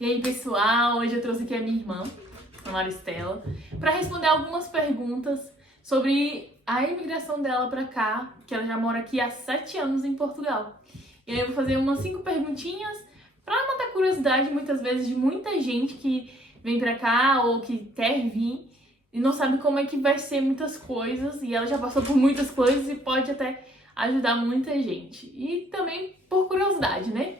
E aí, pessoal, hoje eu trouxe aqui a minha irmã, a Maristela, para responder algumas perguntas sobre a imigração dela para cá, que ela já mora aqui há 7 anos em Portugal. E aí eu vou fazer umas 5 perguntinhas para matar curiosidade, muitas vezes, de muita gente que vem para cá ou que quer vir e não sabe como é que vai ser muitas coisas, e ela já passou por muitas coisas e pode até ajudar muita gente. E também por curiosidade, né?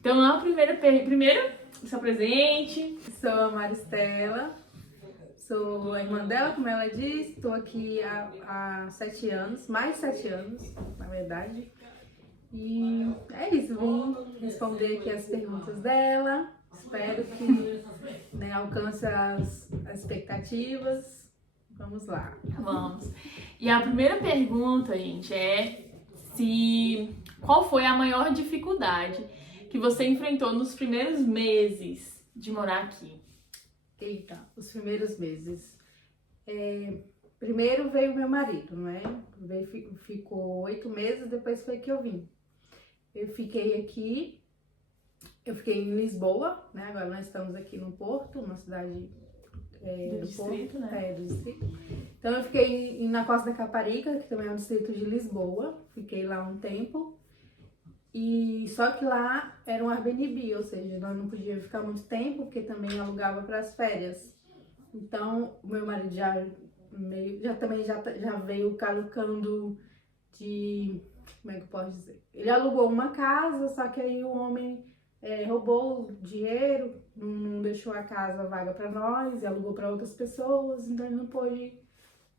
Então, a primeiro, se apresente. Sou a Maristela, sou a irmã dela, como ela disse. Estou aqui há 7 anos, mais 7 anos, na verdade. E é isso, vim responder aqui as perguntas dela. Espero que alcance as expectativas. Vamos lá. Vamos. E a primeira pergunta, gente, é qual foi a maior dificuldade que você enfrentou nos primeiros meses de morar aqui? Eita, os primeiros meses. Primeiro veio meu marido, não é? Ficou 8 meses, depois foi que eu vim. Eu fiquei aqui, eu fiquei em Lisboa, né? Agora nós estamos aqui no Porto, uma cidade Do distrito, Porto, né? do distrito. Então eu fiquei na Costa da Caparica, que também é um distrito de Lisboa. Fiquei lá um tempo. E só que lá era um Airbnb, ou seja, nós não podíamos ficar muito tempo, porque também alugava para as férias. Então o meu marido já veio calucando de... Como é que eu posso dizer? Ele alugou uma casa, só que aí o homem roubou o dinheiro, não deixou a casa vaga para nós e alugou para outras pessoas, então ele não pôde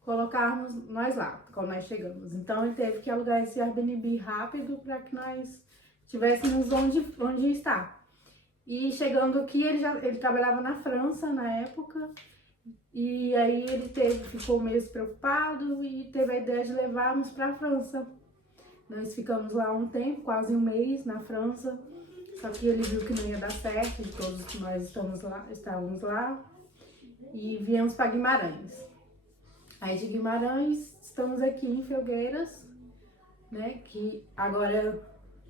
colocarmos nós lá, quando nós chegamos. Então ele teve que alugar esse Airbnb rápido para que nós tivéssemos onde estar. E chegando aqui, ele trabalhava na França na época, e aí ele ficou meio preocupado e teve a ideia de levarmos para a França. Nós ficamos lá um tempo, quase um mês na França, só que ele viu que não ia dar certo, de todos que nós estávamos lá, e viemos para Guimarães. Aí de Guimarães, estamos aqui em Felgueiras, né, que agora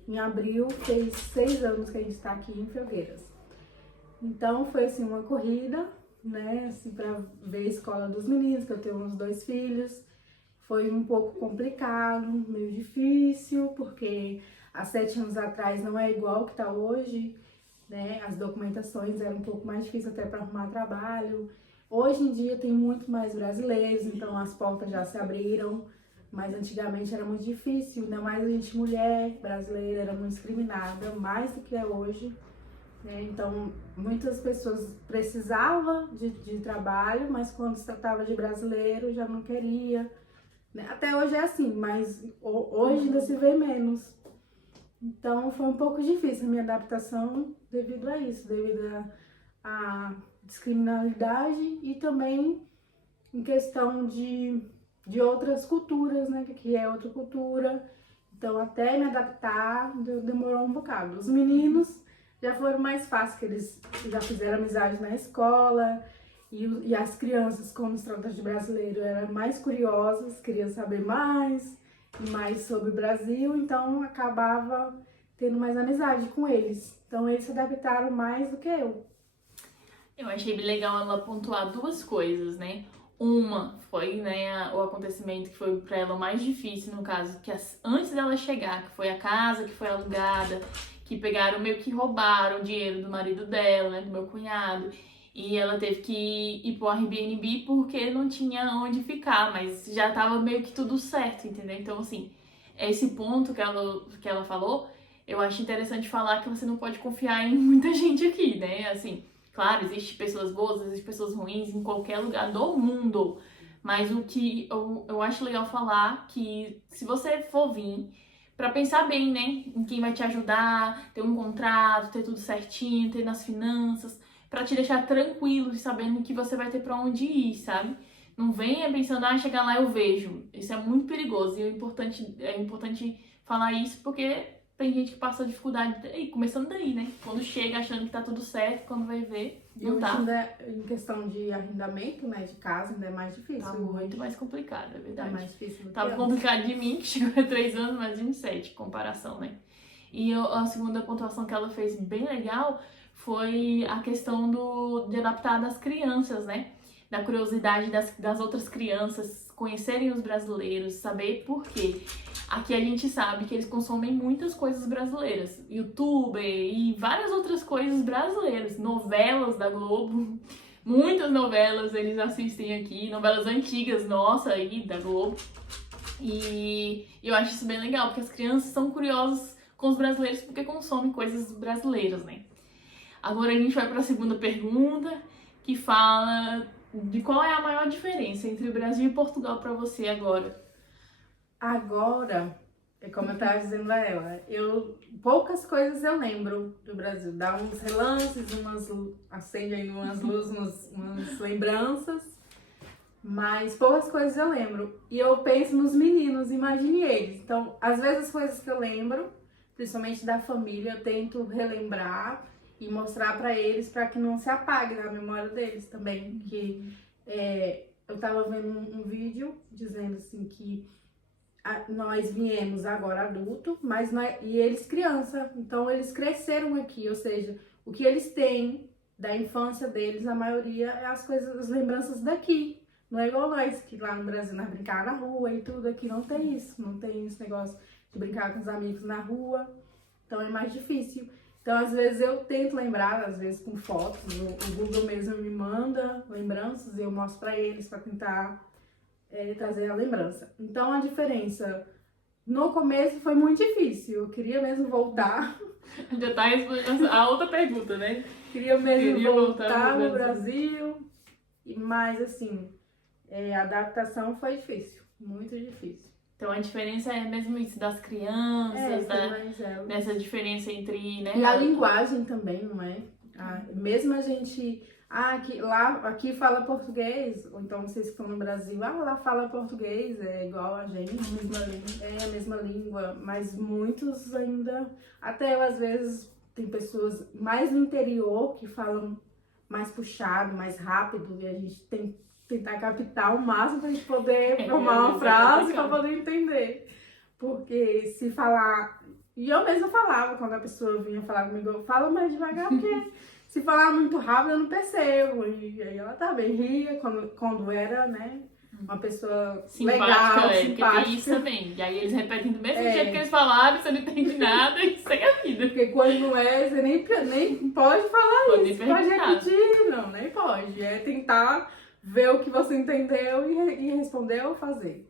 em abril fez 6 anos que a gente está aqui em Felgueiras. Então foi assim uma corrida, né, assim, para ver a escola dos meninos, que eu tenho uns 2 filhos. Foi um pouco complicado, meio difícil, porque há 7 anos atrás não é igual que está hoje, né? As documentações eram um pouco mais difíceis até para arrumar trabalho. Hoje em dia tem muito mais brasileiros, então as portas já se abriram, mas antigamente era muito difícil, ainda mais a gente mulher brasileira era muito discriminada, mais do que é hoje, né? Então muitas pessoas precisavam de trabalho, mas quando se tratava de brasileiro já não queria. Até hoje é assim, mas hoje ainda se vê menos. Então foi um pouco difícil a minha adaptação devido a isso, devido à discriminalidade e também em questão de outras culturas, né? Que aqui é outra cultura. Então até me adaptar demorou um bocado. Os meninos já foram mais fáceis, que eles já fizeram amizade na escola. E as crianças, como se trata de brasileiro, eram mais curiosas, queriam saber mais sobre o Brasil, então acabava tendo mais amizade com eles. Então eles se adaptaram mais do que eu. Eu achei bem legal ela pontuar 2 coisas, né? Uma foi, né, o acontecimento que foi pra ela o mais difícil, no caso, que antes dela chegar, que foi a casa que foi alugada, que pegaram, meio que roubaram o dinheiro do marido dela, né, do meu cunhado. E ela teve que ir pro Airbnb porque não tinha onde ficar, mas já tava meio que tudo certo, entendeu? Então, assim, esse ponto que ela falou, eu acho interessante falar que você não pode confiar em muita gente aqui, né? Assim, claro, existem pessoas boas, existem pessoas ruins em qualquer lugar do mundo, mas o que eu acho legal falar que se você for vir, pra pensar bem, né, em quem vai te ajudar, ter um contrato, ter tudo certinho, ter nas finanças, pra te deixar tranquilo, sabendo que você vai ter pra onde ir, sabe? Não venha pensando, chegar lá eu vejo. Isso é muito perigoso e é importante falar isso porque tem gente que passa dificuldade aí, começando daí, né? Quando chega achando que tá tudo certo, quando vai ver, não tá. Ainda, em questão de arrendamento, né, de casa, ainda é mais difícil. Tá muito mais complicado, é verdade. Tá mais difícil do que Tava antes. complicado de mim, que chegou a 3 anos, mas 27, comparação, né? E a segunda pontuação que ela fez bem legal foi a questão de adaptar das crianças, né? Da curiosidade das outras crianças conhecerem os brasileiros, saber por quê. Aqui a gente sabe que eles consomem muitas coisas brasileiras, YouTuber e várias outras coisas brasileiras, novelas da Globo, muitas novelas eles assistem aqui, novelas antigas, nossa, aí da Globo. E eu acho isso bem legal, porque as crianças são curiosas com os brasileiros porque consomem coisas brasileiras, né? Agora a gente vai para a segunda pergunta, que fala de qual é a maior diferença entre o Brasil e Portugal para você agora. Agora, é como eu estava dizendo a ela, poucas coisas eu lembro do Brasil. Dá uns relances, acende aí umas luzes, umas lembranças, mas poucas coisas eu lembro. E eu penso nos meninos, imagine eles. Então, às vezes as coisas que eu lembro, principalmente da família, eu tento relembrar e mostrar para eles, para que não se apague na memória deles também. Que eu estava vendo um vídeo dizendo assim que nós viemos agora adulto, e eles criança, então eles cresceram aqui, ou seja, o que eles têm da infância deles, a maioria é as lembranças daqui. Não é igual nós, que lá no Brasil nós brincava na rua e tudo, aqui não tem isso, não tem esse negócio de brincar com os amigos na rua, então é mais difícil. Então, às vezes eu tento lembrar, às vezes com fotos, o Google mesmo me manda lembranças e eu mostro para eles para tentar trazer a lembrança. Então, a diferença no começo foi muito difícil, eu queria mesmo voltar. Já tá respondendo a outra pergunta, né? Queria mesmo voltar no Brasil, mas assim, a adaptação foi difícil, muito difícil. Então a diferença é mesmo isso das crianças, nessa diferença entre, né? E a linguagem também, não é? Mesmo a gente, aqui fala português, ou então vocês que estão no Brasil, lá fala português, é igual a gente. É a mesma língua, mas muitos ainda, até eu, às vezes, tem pessoas mais no interior que falam mais puxado, mais rápido, e a gente tem que tentar captar o máximo pra gente poder formar uma frase para poder entender. Porque se falar... E eu mesma falava, quando a pessoa vinha falar comigo, eu falo mais devagar, porque se falar muito rápido eu não percebo. E aí ela também ria quando era, né, uma pessoa legal, simpática. Tem isso também. E aí eles repetem do mesmo jeito que eles falaram, você não entende nada e segue a vida. Porque quando não é, você nem pode falar isso. Pode repetir, não, nem pode. É tentar ver o que você entendeu e responder ou fazer.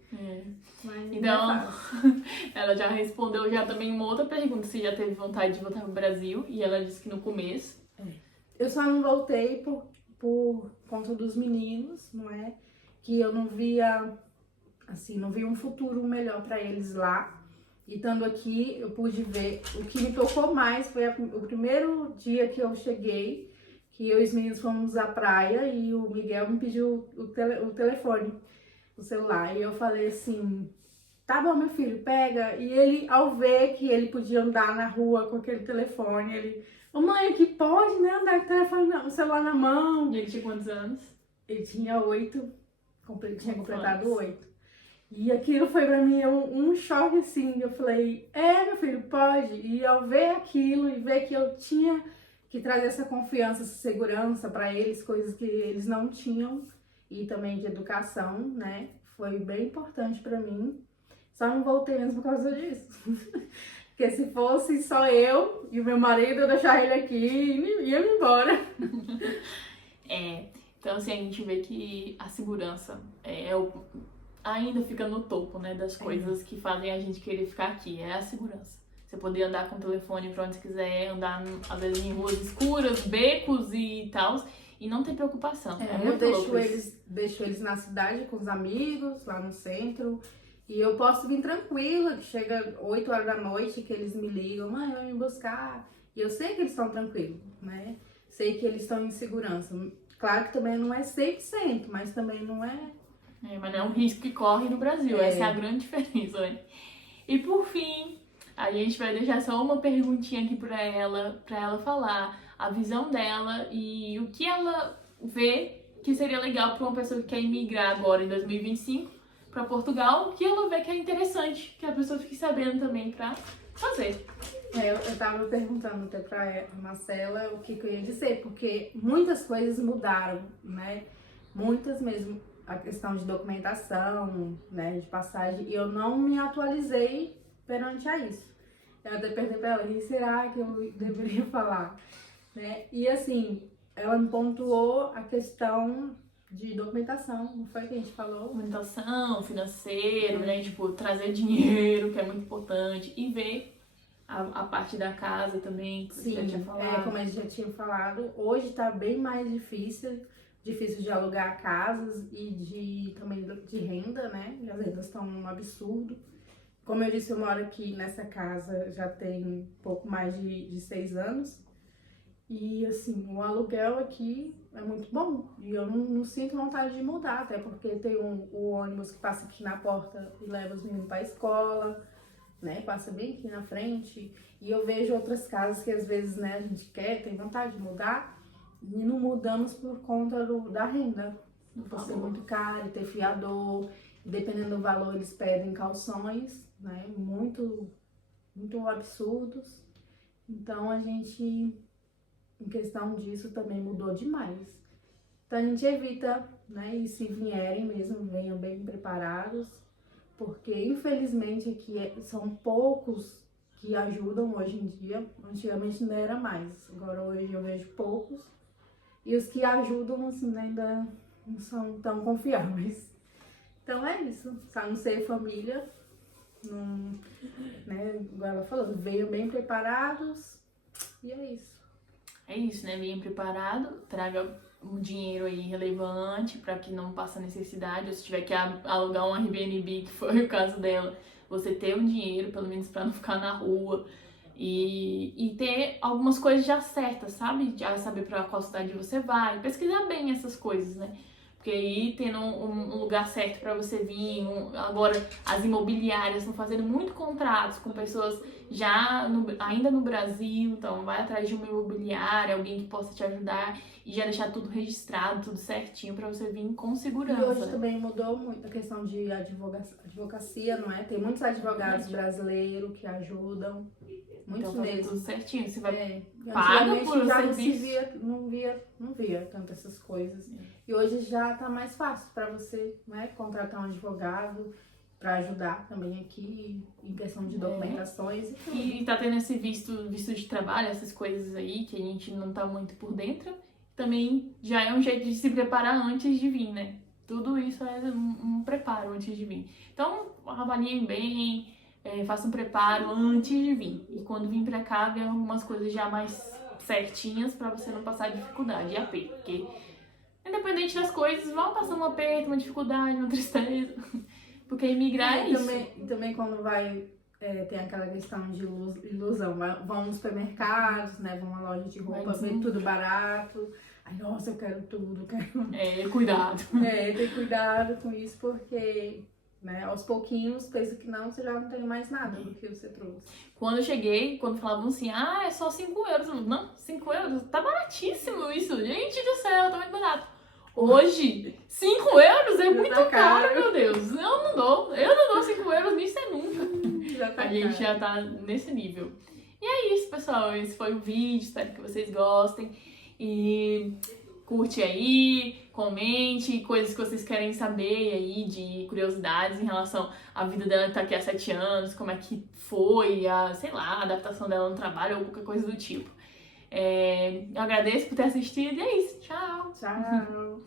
Então, ela já respondeu já também uma outra pergunta, se já teve vontade de voltar pro Brasil, e ela disse que no começo. Eu só não voltei por conta dos meninos, não é? Que eu não via, assim, não via um futuro melhor para eles lá. E estando aqui, eu pude ver. O que me tocou mais foi o primeiro dia que eu cheguei, que eu e os meninos fomos à praia e o Miguel me pediu o telefone, o celular. E eu falei assim, tá bom, meu filho, pega. E ele, ao ver que ele podia andar na rua com aquele telefone, ele... Mamãe, aqui pode, né, andar com o telefone, o celular na mão. E ele tinha quantos anos? Ele tinha 8, tinha completado 8. E aquilo foi pra mim um choque, assim. Eu falei, meu filho, pode. E ao ver aquilo e ver que eu tinha que trazer essa confiança, essa segurança pra eles, coisas que eles não tinham, e também de educação, né, foi bem importante pra mim. Só não voltei mesmo por causa disso. Porque se fosse só eu e o meu marido, eu deixar ele aqui e ia embora. Então assim, a gente vê que a segurança ainda fica no topo, né, das coisas que fazem a gente querer ficar aqui, é a segurança. Você poder andar com o telefone pra onde você quiser, andar às vezes em ruas escuras, becos e tal, e não ter preocupação. Eu deixo eles na cidade com os amigos, lá no centro, e eu posso vir tranquila, que chega 8 horas da noite, que eles me ligam, mãe, vai me buscar. E eu sei que eles estão tranquilos, né? Sei que eles estão em segurança. Claro que também não é 100%, mas também não é... mas não é um risco que corre no Brasil, essa é a grande diferença, né? E por fim, a gente vai deixar só uma perguntinha aqui pra ela falar a visão dela e o que ela vê que seria legal pra uma pessoa que quer imigrar agora em 2025 pra Portugal, o que ela vê que é interessante, que a pessoa fique sabendo também pra fazer. Eu tava perguntando até pra Marcela o que eu ia dizer, porque muitas coisas mudaram, né? Muitas mesmo. A questão de documentação, né? De passagem. E eu não me atualizei perante a isso. Eu até perguntei pra ela, o que será que eu deveria falar? Né? E assim, ela me pontuou a questão de documentação, não foi que a gente falou? Documentação, financeiro, né? Tipo, trazer dinheiro, que é muito importante. E ver a parte da casa também, que você já tinha falado. Como a gente já tinha falado, hoje tá bem mais difícil de alugar casas e também de renda, né? As rendas estão um absurdo. Como eu disse, eu moro aqui nessa casa já tem pouco mais de 6 anos. E assim, o aluguel aqui é muito bom. E eu não sinto vontade de mudar, até porque tem o ônibus que passa aqui na porta e leva os meninos para a escola, né? Passa bem aqui na frente. E eu vejo outras casas que às vezes, né, a gente tem vontade de mudar e não mudamos por conta da renda. Por ser muito caro, ter fiador, e dependendo do valor eles pedem calções, né? Muito absurdos. Então a gente, em questão disso, também mudou demais. Então a gente evita, né? E se vierem mesmo, venham bem preparados, porque infelizmente aqui são poucos que ajudam hoje em dia. Antigamente não era mais, agora hoje eu vejo poucos. E os que ajudam, assim, ainda não são tão confiáveis. Então é isso, só não ser família, não, né? Igual ela falou, venham bem preparados e é isso. É isso, né? Venha preparado, traga um dinheiro aí relevante para que não passe necessidade, ou se tiver que alugar um Airbnb, que foi o caso dela, você ter um dinheiro, pelo menos para não ficar na rua, e ter algumas coisas já certas, sabe? Já saber para qual cidade você vai, pesquisar bem essas coisas, né? Porque aí tendo um lugar certo para você vir, agora as imobiliárias estão fazendo muito contratos com pessoas já ainda no Brasil, então vai atrás de uma imobiliária, alguém que possa te ajudar e já deixar tudo registrado, tudo certinho para você vir com segurança. E hoje também mudou muito a questão de advocacia, não é? Tem muitos advogados brasileiros que ajudam, muitos então, mesmo. Tudo certinho, você vai paga por um já serviço. não via tanto essas coisas. E hoje já tá mais fácil para você, né, contratar um advogado para ajudar também aqui em questão de documentações e tudo. E tá tendo esse visto de trabalho, essas coisas aí que a gente não tá muito por dentro. Também já é um jeito de se preparar antes de vir, né? Tudo isso é um preparo antes de vir. Então, avaliem bem, façam um preparo antes de vir. E quando vir pra cá, vem algumas coisas já mais certinhas pra você não passar dificuldade e aperto. Porque, independente das coisas, vão passando um aperto, uma dificuldade, uma tristeza. Porque imigrar é isso. Também quando vai, tem aquela questão de ilusão. Vão nos supermercados, né? Vão à loja de roupa, ver tudo barato. Ai, nossa, eu quero tudo, quero... Cuidado. Ter cuidado com isso, porque, né, aos pouquinhos, pensa que não, você já não tem mais nada do que você trouxe. Quando eu cheguei, quando falavam assim, é só 5 euros. Eu, não, 5 euros? Tá baratíssimo isso. Gente do céu, tá muito barato. Hoje, 5 euros é muito caro, meu Deus. Eu não dou 5 euros nisso é nunca. A gente já tá nesse nível. E é isso, pessoal. Esse foi o vídeo. Espero que vocês gostem. E curte aí, comente coisas que vocês querem saber aí, de curiosidades em relação à vida dela que tá aqui há 7 anos, como é que foi a adaptação dela no trabalho ou qualquer coisa do tipo. Eu agradeço por ter assistido e é isso. Tchau! Tchau!